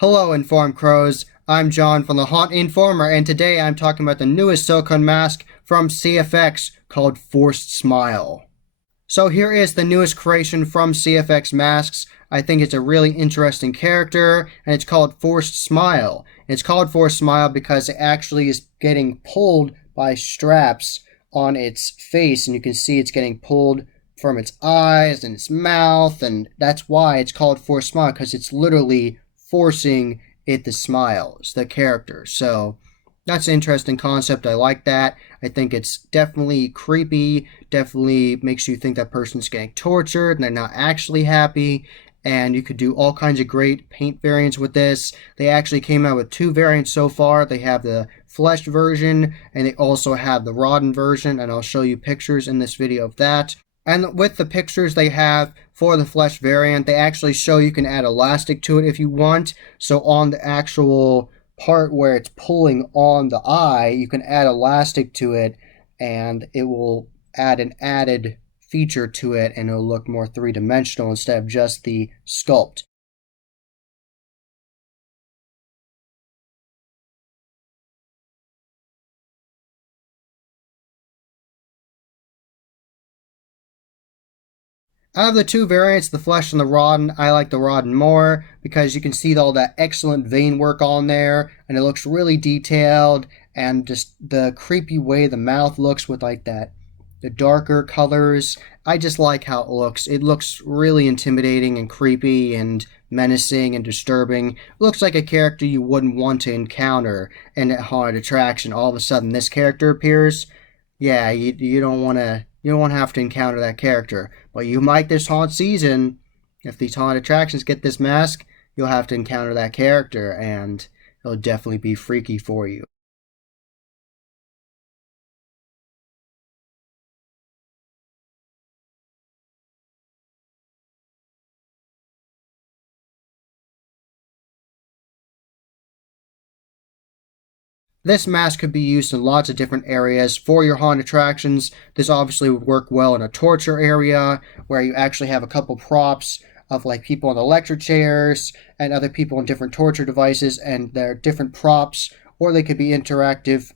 Hello, Informed Crows. I'm John from the Haunt Informer, and today I'm talking about the newest silicone mask from CFX called Forced Smile. So here is the newest creation from CFX Masks. I think it's a really interesting character, and it's called Forced Smile. It's called Forced Smile because it actually is getting pulled by straps on its face, and you can see it's getting pulled from its eyes and its mouth, and that's why it's called Forced Smile, because it's literally forcing it to smile. It's the character. So that's an interesting concept. I like that. I think it's definitely creepy, definitely makes you think that person's getting tortured and they're not actually happy. And you could do all kinds of great paint variants with this. They actually came out with two variants so far. They have the flesh version and they also have the rodden version, and I'll show you pictures in this video of that. And with the pictures they have for the flesh variant, they actually show you can add elastic to it if you want. So on the actual part where it's pulling on the eye, you can add elastic to it and it will add an added feature to it and it'll look more three-dimensional instead of just the sculpt. Out of the two variants, the flesh and the rodden, I like the rodden more because you can see all that excellent vein work on there and it looks really detailed, and just the creepy way the mouth looks with like that, the darker colors. I just like how it looks. It looks really intimidating and creepy and menacing and disturbing. It looks like a character you wouldn't want to encounter in a haunted attraction. All of a sudden this character appears. Yeah, you don't want to have to encounter that character. But you might this haunt season. If these haunted attractions get this mask, you'll have to encounter that character, and it'll definitely be freaky for you. This mask could be used in lots of different areas for your haunted attractions. This obviously would work well in a torture area where you actually have a couple props of like people in electric chairs and other people in different torture devices, and they're different props, or they could be interactive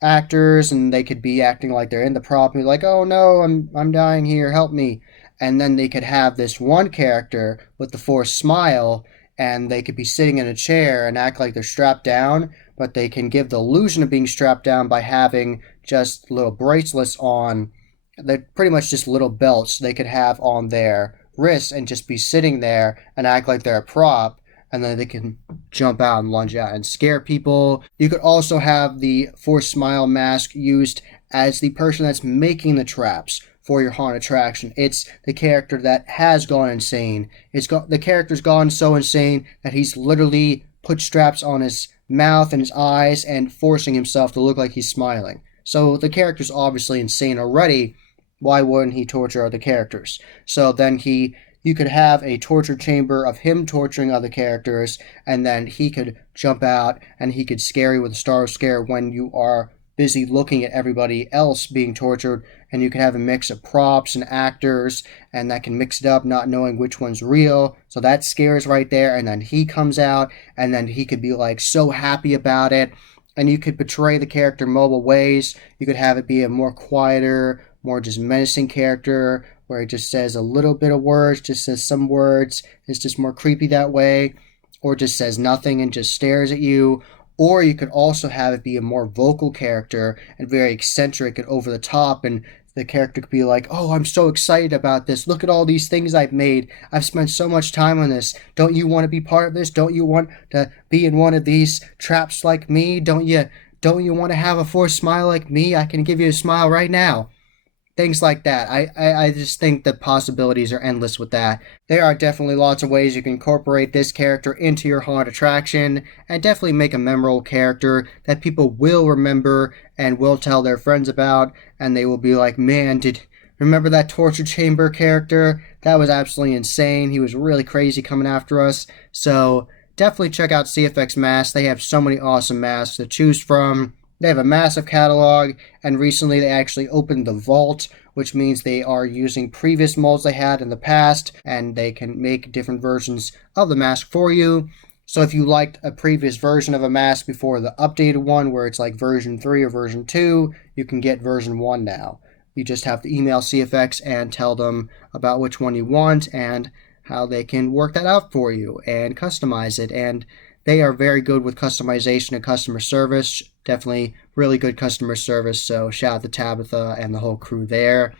actors and they could be acting like they're in the prop and be like, oh no, I'm dying here, help me. And then they could have this one character with the forced smile, and they could be sitting in a chair and act like they're strapped down, but they can give the illusion of being strapped down by having just little bracelets on. They're pretty much just little belts they could have on their wrists and just be sitting there and act like they're a prop, and then they can jump out and lunge out and scare people. You could also have the forced smile mask used as the person that's making the traps for your haunted attraction. It's the character that has gone insane. The character's gone so insane that he's literally put straps on his mouth and his eyes and forcing himself to look like he's smiling. So the character's obviously insane already. Why wouldn't he torture other characters? So then you could have a torture chamber of him torturing other characters, and then he could jump out and he could scare you with a star scare when you are busy looking at everybody else being tortured, and you can have a mix of props and actors, and that can mix it up, not knowing which one's real. So that scares right there, and then he comes out, and then he could be like so happy about it, and you could portray the character multiple ways. You could have it be a more quieter, more just menacing character, where he just says a little bit of words, just says some words, it's just more creepy that way, or just says nothing and just stares at you. Or you could also have it be a more vocal character and very eccentric and over the top, and the character could be like, oh, I'm so excited about this. Look at all these things I've made. I've spent so much time on this. Don't you want to be part of this? Don't you want to be in one of these traps like me? Don't you want to have a forced smile like me? I can give you a smile right now. Things like that. I just think the possibilities are endless with that. There are definitely lots of ways you can incorporate this character into your haunted attraction and definitely make a memorable character that people will remember and will tell their friends about, and they will be like, man, remember that torture chamber character? That was absolutely insane. He was really crazy coming after us. So definitely check out CFX Masks. They have so many awesome masks to choose from. They have a massive catalog, and recently they actually opened the vault, which means they are using previous molds they had in the past, and they can make different versions of the mask for you. So if you liked a previous version of a mask before the updated one, where it's like version 3 or version 2, you can get version 1 now. You just have to email CFX and tell them about which one you want and how they can work that out for you and customize it. And they are very good with customization and customer service. Definitely really good customer service. So shout out to Tabitha and the whole crew there.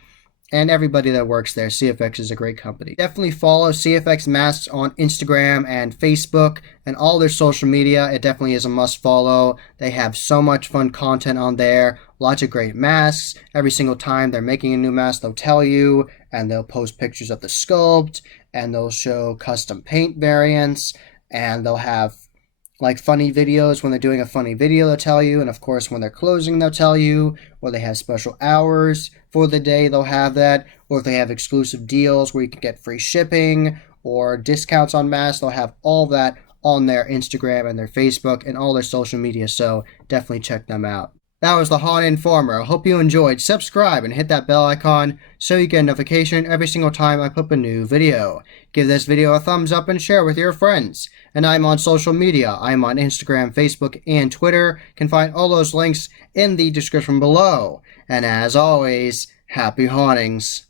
And everybody that works there. CFX is a great company. Definitely follow CFX Masks on Instagram and Facebook and all their social media. It definitely is a must follow. They have so much fun content on there. Lots of great masks. Every single time they're making a new mask, they'll tell you, and they'll post pictures of the sculpt, and they'll show custom paint variants, and they'll have like funny videos. When they're doing a funny video, they'll tell you, and of course when they're closing, they'll tell you, or they have special hours for the day, they'll have that, or if they have exclusive deals where you can get free shipping or discounts on masks, they'll have all that on their Instagram and their Facebook and all their social media, so definitely check them out. That was the Haunted Informer. I hope you enjoyed. Subscribe and hit that bell icon so you get a notification every single time I put up a new video. Give this video a thumbs up and share with your friends. And I'm on social media. I'm on Instagram, Facebook, and Twitter. You can find all those links in the description below. And as always, happy hauntings.